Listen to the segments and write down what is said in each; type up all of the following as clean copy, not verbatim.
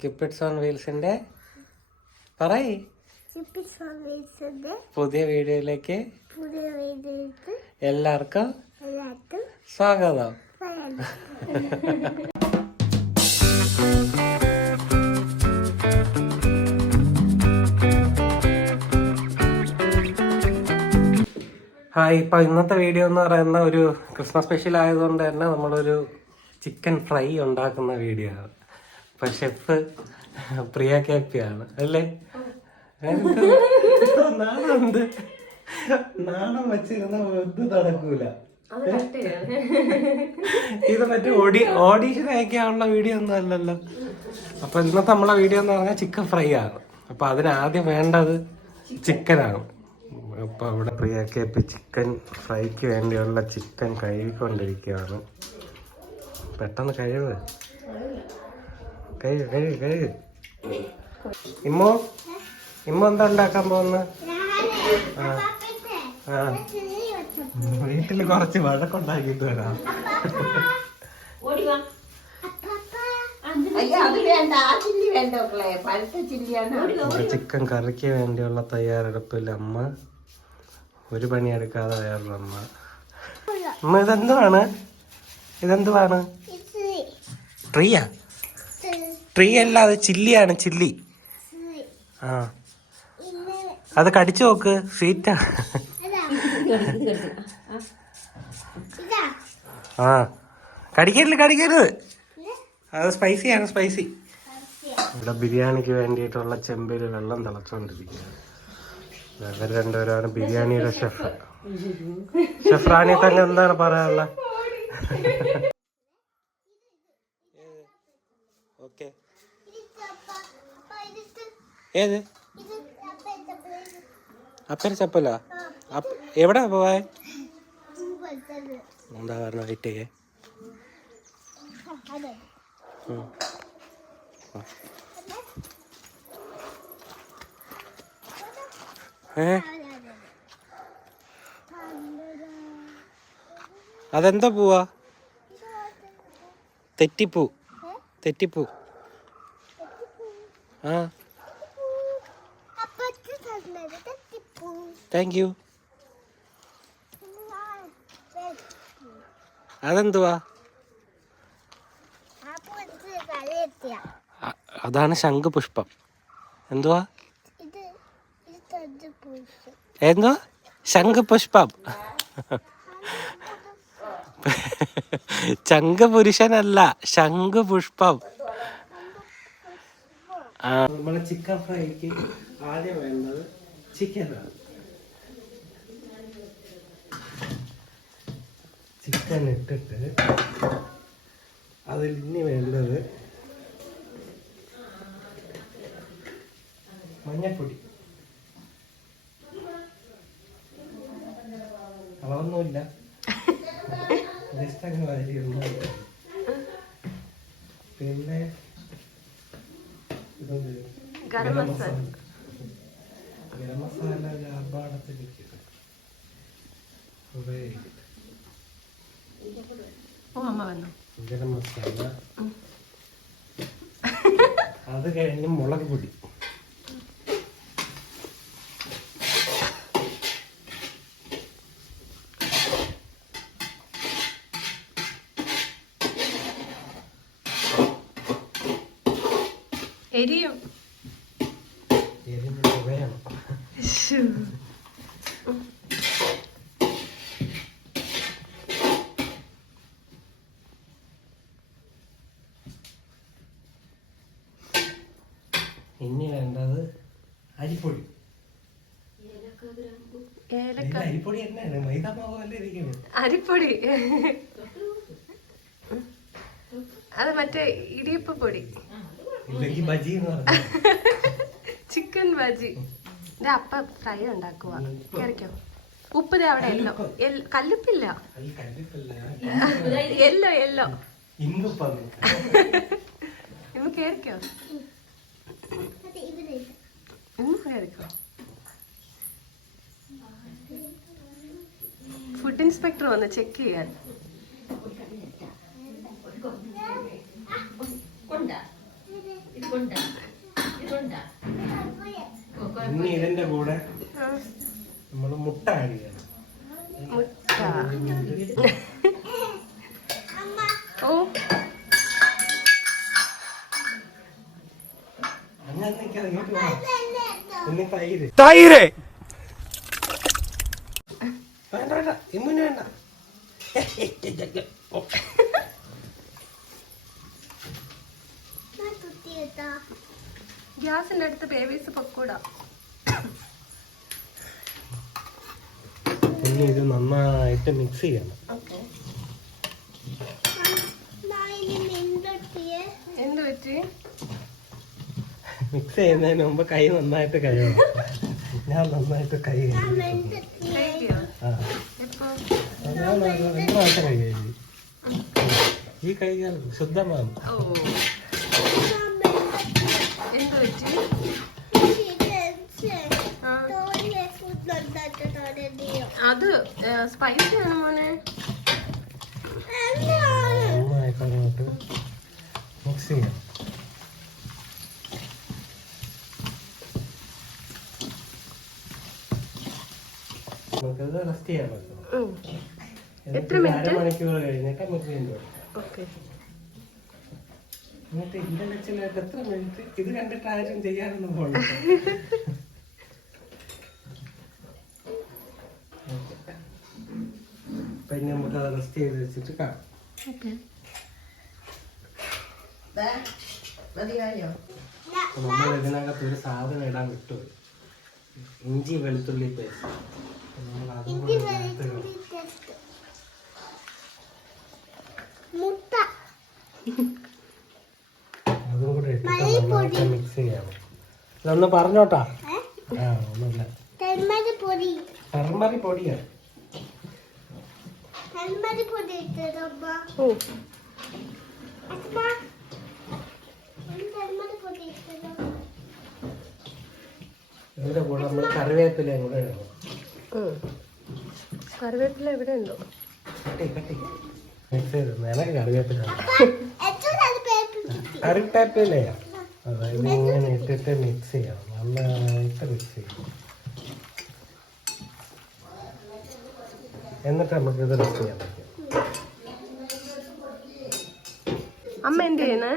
Cupid's on വീൽസിന്റെ പറയ് പുതിയ വീഡിയോയിലേക്ക് എല്ലാവർക്കും സ്വാഗതം. ഹായ്, ഇപ്പൊ ഇന്നത്തെ വീഡിയോ എന്ന് പറയുന്ന ഒരു ക്രിസ്മസ് സ്പെഷ്യൽ ആയതുകൊണ്ട് തന്നെ നമ്മളൊരു ചിക്കൻ ഫ്രൈ ഉണ്ടാക്കുന്ന വീഡിയോ ആണ്. അപ്പൊ ഷെഫ് പ്രിയ കേപ്പിയാണ് അല്ലേ? നാണം വെച്ചിരുന്ന ഒന്നും നടക്കൂല. ഇത് മറ്റേ ഓഡീഷൻ അയക്കാനുള്ള വീഡിയോ ഒന്നും അല്ലല്ലോ. അപ്പൊ ഇന്നത്തെ നമ്മളെ വീഡിയോ എന്ന് പറഞ്ഞാൽ ചിക്കൻ ഫ്രൈ ആണ്. അപ്പൊ അതിനാദ്യം വേണ്ടത് ചിക്കനാണ്. അപ്പൊ അവിടെ പ്രിയക്ക് ചിക്കൻ ഫ്രൈക്ക് വേണ്ടിയുള്ള ചിക്കൻ കഴുകിക്കൊണ്ടിരിക്കുകയാണ്. പെട്ടെന്ന് കഴിവ്. ഇമ്മോ എന്താ ഉണ്ടാക്കാൻ പോകുന്ന? വീട്ടില് കുറച്ച് വഴക്കുണ്ടാക്കിട്ട് വരാം. ചിക്കൻ കറിക്ക് വേണ്ടിയുള്ള തയ്യാറെടുപ്പിൽ അമ്മ ഒരു പണിയെടുക്കാതെ വേറൊരു അമ്മ. ഇതെന്തുവാണ്? ട്രീ അല്ല, അത് ചില്ലിയാണ്. ചില്ലി. ആ, അത് കടിച്ചു നോക്ക്. സ്വീറ്റാണ്. ആ, കടിക്കരുത്. അത് സ്പൈസിയാണ്, സ്പൈസി. ഇവിടെ ബിരിയാണിക്ക് വേണ്ടിയിട്ടുള്ള ചെമ്പിൽ വെള്ളം തിളച്ചോണ്ടിരിക്കുകയാണ്. ഇവർ രണ്ടുപേരാണ് ബിരിയാണിയുടെ ഷെഫ്. റാണി തന്നെ എന്താണ് പറയാനുള്ള? ഓക്കെ, ഏത് അപ്പേരെ ചപ്പല? എവിടെ പോവാ? എന്താ പറഞ്ഞ വെയിറ്റ്? അതെന്താ പൂവാ? തെറ്റിപ്പൂ. ആ, താങ്ക് യു. അതെന്തുവാ? അതാണ് ശംഖുപുഷ്പം. എന്തുവാ? എന്തുവാ? ശംഖുപുഷ്പം. ശംഖുപുരുഷനല്ല, ശംഖുപുഷ്പം. നമ്മള് ചിക്കൻ ഫ്രൈക്ക് ആദ്യം വേണ്ടത് ചിക്കനാണ്. ചിക്കൻ ഇട്ടിട്ട് അതിൽ ഇനി വേണ്ടത് മഞ്ഞപ്പൊടി. കളറൊന്നുമില്ല, ജസ്റ്റ് അങ്ങ് വരികയൊന്നും. പിന്നെ ഗരം മസാല ആർഭാടത്തിലേക്ക് ഗരം മസാല. അത് കഴിഞ്ഞ് മുളക് പൊടി. എരിയും വേണം. ഇനി വേണ്ടത് അരിപ്പൊടി. അരിപ്പൊടി തന്നെയാണ്, മൈദാമാവല്ലേ ഇരിക്കുന്നത്. അരിപ്പൊടി അത് മറ്റേ ഇടിയപ്പ പൊടി. ചിക്കൻ ബജി. അപ്പ ഫ്രൈ ഉണ്ടാക്കുക. കേറിക്കോ. ഉപ്പ് അവിടെ എല്ലോ. കല്ലുപ്പില്ല, എല്ലോ. ഇന്ന് കേറിക്കോ. കേറിക്കോ. ഫുഡ് ഇൻസ്പെക്ടർ വന്ന് ചെക്ക് ചെയ്യാൻ. മുട്ട ആഡ് ചെയ്യണം. മുട്ട. ഓ തൈര് വേണ്ട വേണ്ട ഇമ്മിന് വേണ്ട. ഗ്യാസിന്റെ അടുത്ത് ബേബീസ് പൊക്കൂടാ. പിന്നെ ഇത് നന്നായിട്ട് മിക്സ് ചെയ്യണം. ഓക്കെ. എന്ത് പറ്റി? മിക്സ് ചെയ്യുന്നതിന് മുമ്പ് കൈ നന്നായിട്ട് കഴുകണം. ഞാൻ നന്നായിട്ട് കൈ കഴുകിയിട്ടുണ്ട്. ആ ഞാൻ രണ്ട് പ്രാവശ്യം കൈ കഴുകി. ഈ കൈകൾ ശുദ്ധമാണ്. ഓ എന്ത് പറ്റി? അത് സ്പൈസി ആണ് മോനെ. നന്നായിട്ട് അങ്ങോട്ട് മിക്സ് ചെയ്യണം. നമുക്കത് റെസ്റ്റ് ചെയ്യാൻ പറ്റും. എത്ര മിനിറ്റ്? അരമണിക്കൂർ കഴിഞ്ഞിട്ട് നമുക്ക് വീണ്ടും ഓക്കെ. എന്നിട്ട് ഇതിന്റെ വെച്ചിട്ട് എത്ര മിനിറ്റ് ഇത് കണ്ടിട്ട് ആരും ചെയ്യാനൊന്നും പോകണ്ട. പിന്നെ നമുക്ക് അത് റെസ്റ്റ് ചെയ്ത് വെച്ചിട്ട് കാണാം. നമ്മൾ ഇതിനകത്ത് ഒരു സാധനം ഇടാൻ വിട്ടുപോയി. ഇഞ്ചി വെളുത്തുള്ളി പേസ്റ്റ്. നമ്മൾ അതും കൂടെ ഇട്ടിട്ട് മിക്സ് ചെയ്യണം. ഇതൊന്ന് പറഞ്ഞോട്ടാ. ആ ഒന്നുമില്ല. ടർമറി പൊടിയാണ്. ഓ ഇതിന്റെ കൂടെ നമ്മൾ കറിവേപ്പിലയും കൂടെ ഇടണം. കറിവേപ്പില എവിടെ ഉണ്ടോ? കട്ടി മിക്സ് ചെയ്ത് നിനക്ക് കറിവേപ്പില കറിവേപ്പിലയാ. അതായത് ഇങ്ങനെ ഇട്ടിട്ട് മിക്സ് ചെയ്യണം. നന്നായിട്ട് മിക്സ് ചെയ്യണം. എന്നിട്ട് നമുക്ക് ഇത് റെസ്റ്റ് ചെയ്യാൻ പറ്റും. അമ്മ എന്ത് ചെയ്യുന്നേ?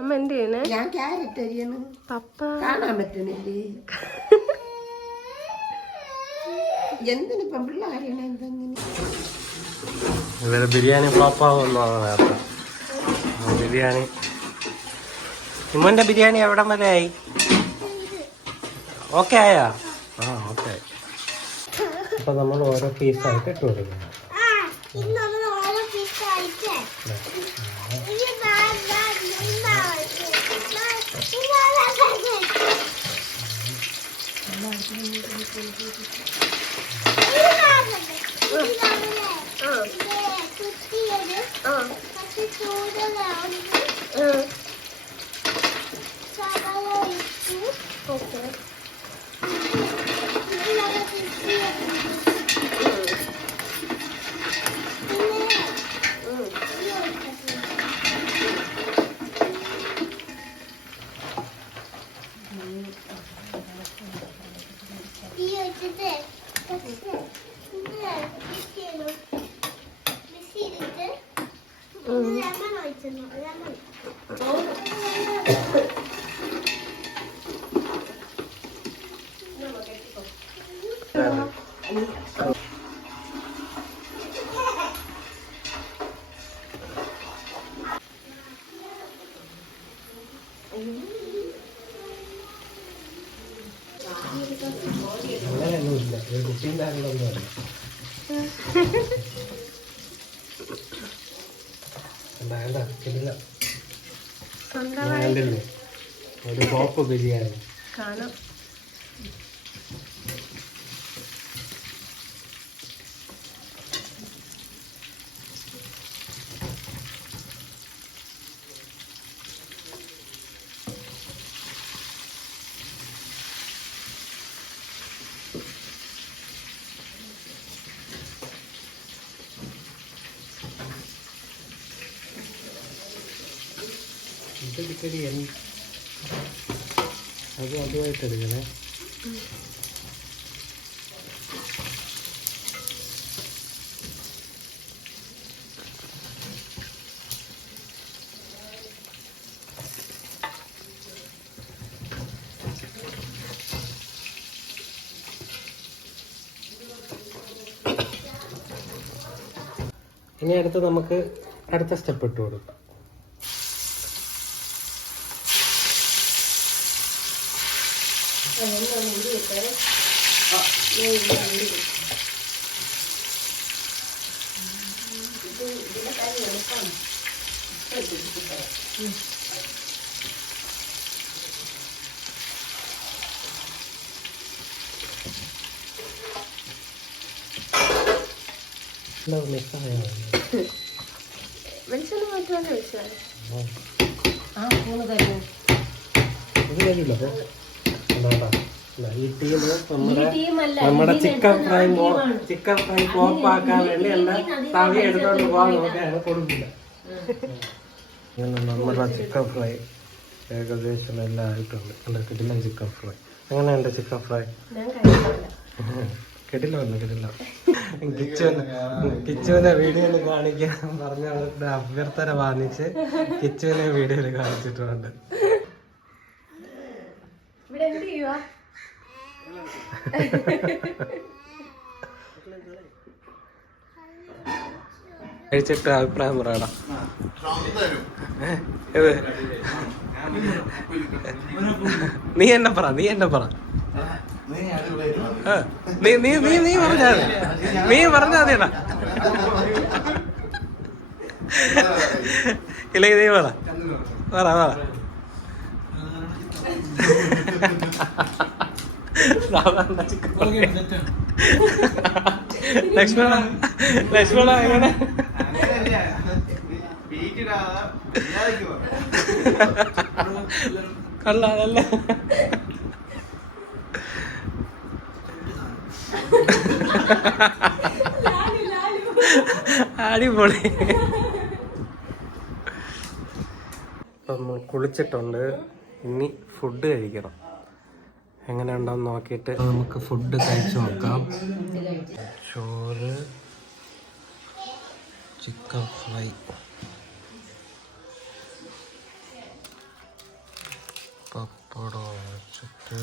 അമ്മ എന്ത് ചെയ്യുന്നേ? ഞാൻ ക്യാരറ്റ് അരിയണം. പപ്പ കാണാൻ പറ്റണില്ലേ? എന്തിന് പെമ്പിള്ളാരിയണ എന്തെങ്ങനെ? ഇവര് ബിരിയാണി ഫ്ലോപ്പാവുമെന്നാണ് നേരത്തെ. ബിരിയാണി ഇമ്മന്റെ ബിരിയാണി എവിടം വരെ ആയി? ഓക്കെ ആയാ? ആ ഓക്കെ. അപ്പൊ നമ്മൾ ഓരോ പീസായിട്ട് ഇട്ട് കൊടുക്കണം. അങ്ങനെയൊന്നുമില്ല. ഒരു കുട്ടിയും കാര്യങ്ങളൊന്നുമല്ല. വേണ്ട ഇല്ല. വേണ്ടില്ലേ ഒരു പോപ്പ് ബിരിയാണി കാണാം. ഇതൊരിക്കടി അത് അതുമായിട്ട് എടുക്കണേ. ഇനി അടുത്ത് നമുക്ക് അടുത്ത സ്റ്റെപ്പ് ഇട്ട് കൊടുക്കാം. വെളിച്ചെണ്ണ മാത്രമല്ല ഒഴിച്ചാൽ നമ്മുടെ ചിക്കൻ ഫ്രൈ പോപ്പ് ആക്കാൻ വേണ്ടി എല്ലാം തവി എടുത്തോണ്ട് പോകാൻ നോക്കിയാണ് കൊടുക്കില്ല. നമ്മുടെ ചിക്കൻ ഫ്രൈ ഏകദേശം എല്ലാം ആയിട്ടുണ്ട്. കിടിലൻ ചിക്കൻ ഫ്രൈ. എങ്ങനെയുണ്ട് ചിക്കൻ ഫ്രൈ? കിടിലോ കിടിലോ. കിച്ചുവിനെ വീഡിയോയിൽ കാണിക്കാൻ പറഞ്ഞ അവരുടെ അഭ്യർത്ഥന വാങ്ങിച്ച് കിച്ചുവിനെ വീഡിയോയിൽ കാണിച്ചിട്ടുണ്ട്. കഴിച്ചിട്ട് അഭിപ്രായം പറയടാ. നീ എന്നെ പറ നീ പറഞ്ഞാ മതിയടാ. ഇല്ല നീ പറ സാധാരണ ലക്ഷ്മണ എങ്ങനെ കള്ളാതല്ല. അടിപൊളി. നമ്മൾ കുളിച്ചിട്ടുണ്ട്. ഇനി ഫുഡ് കഴിക്കണം. എങ്ങനെ ഉണ്ടോന്ന് നോക്കിയിട്ട് നമുക്ക് ഫുഡ് കഴിച്ചു നോക്കാം. ചോറ്, ചിക്കൻ ഫ്രൈ, പപ്പടം വെച്ചിട്ട്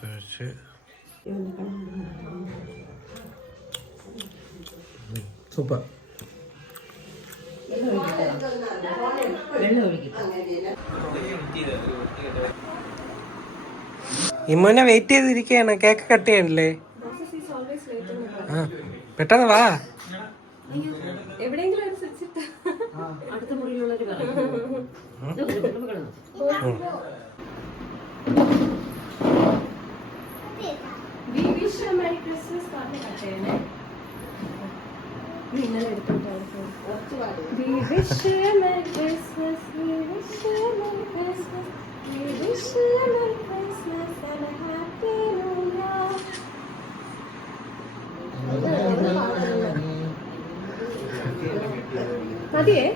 കഴിച്ച് സൂപ്പർ. ഇമ്മോനെ വെയിറ്റ് ചെയ്തിരിക്കുകയാണ്. കേക്ക് കട്ട് ചെയ്യണല്ലേ? ആ പെട്ടെന്ന് വാ. മതിയേ?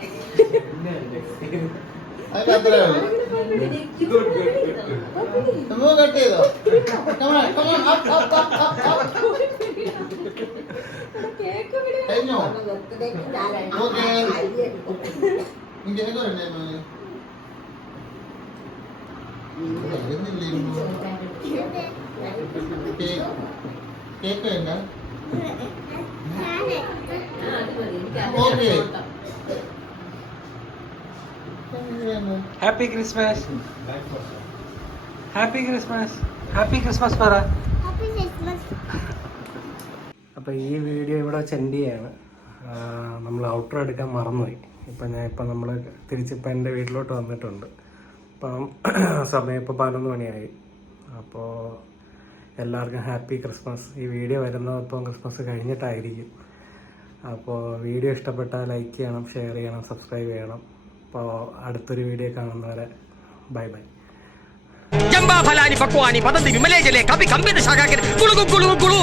Happy Christmas. Happy Christmas. Happy Christmas പറ. അപ്പോൾ ഈ വീഡിയോ ഇവിടെ എൻഡ് ചെയ്യാണ്. നമ്മൾ ഔട്ടർ എടുക്കാൻ മറന്നുപോയി. ഇപ്പം നമ്മൾ തിരിച്ചിപ്പോൾ എൻ്റെ വീട്ടിലോട്ട് വന്നിട്ടുണ്ട്. അപ്പം സമയം ഇപ്പോൾ 11 മണിയായി. അപ്പോൾ എല്ലാവർക്കും ഹാപ്പി ക്രിസ്മസ്. ഈ വീഡിയോ വരുന്നത് ഇപ്പം ക്രിസ്മസ് കഴിഞ്ഞിട്ടായിരിക്കും. അപ്പോൾ വീഡിയോ ഇഷ്ടപ്പെട്ടാൽ ലൈക്ക് ചെയ്യണം, ഷെയർ ചെയ്യണം, സബ്സ്ക്രൈബ് ചെയ്യണം. അപ്പോൾ അടുത്തൊരു വീഡിയോ കാണുന്നവരെ ബൈ ബൈ. ജംബാ ഫലാനി പക്വാനി പദന്തി വിമലേജലെ കവി കമ്പിത ശാഖാകൻ കുളുകു കുളുകു കുളു.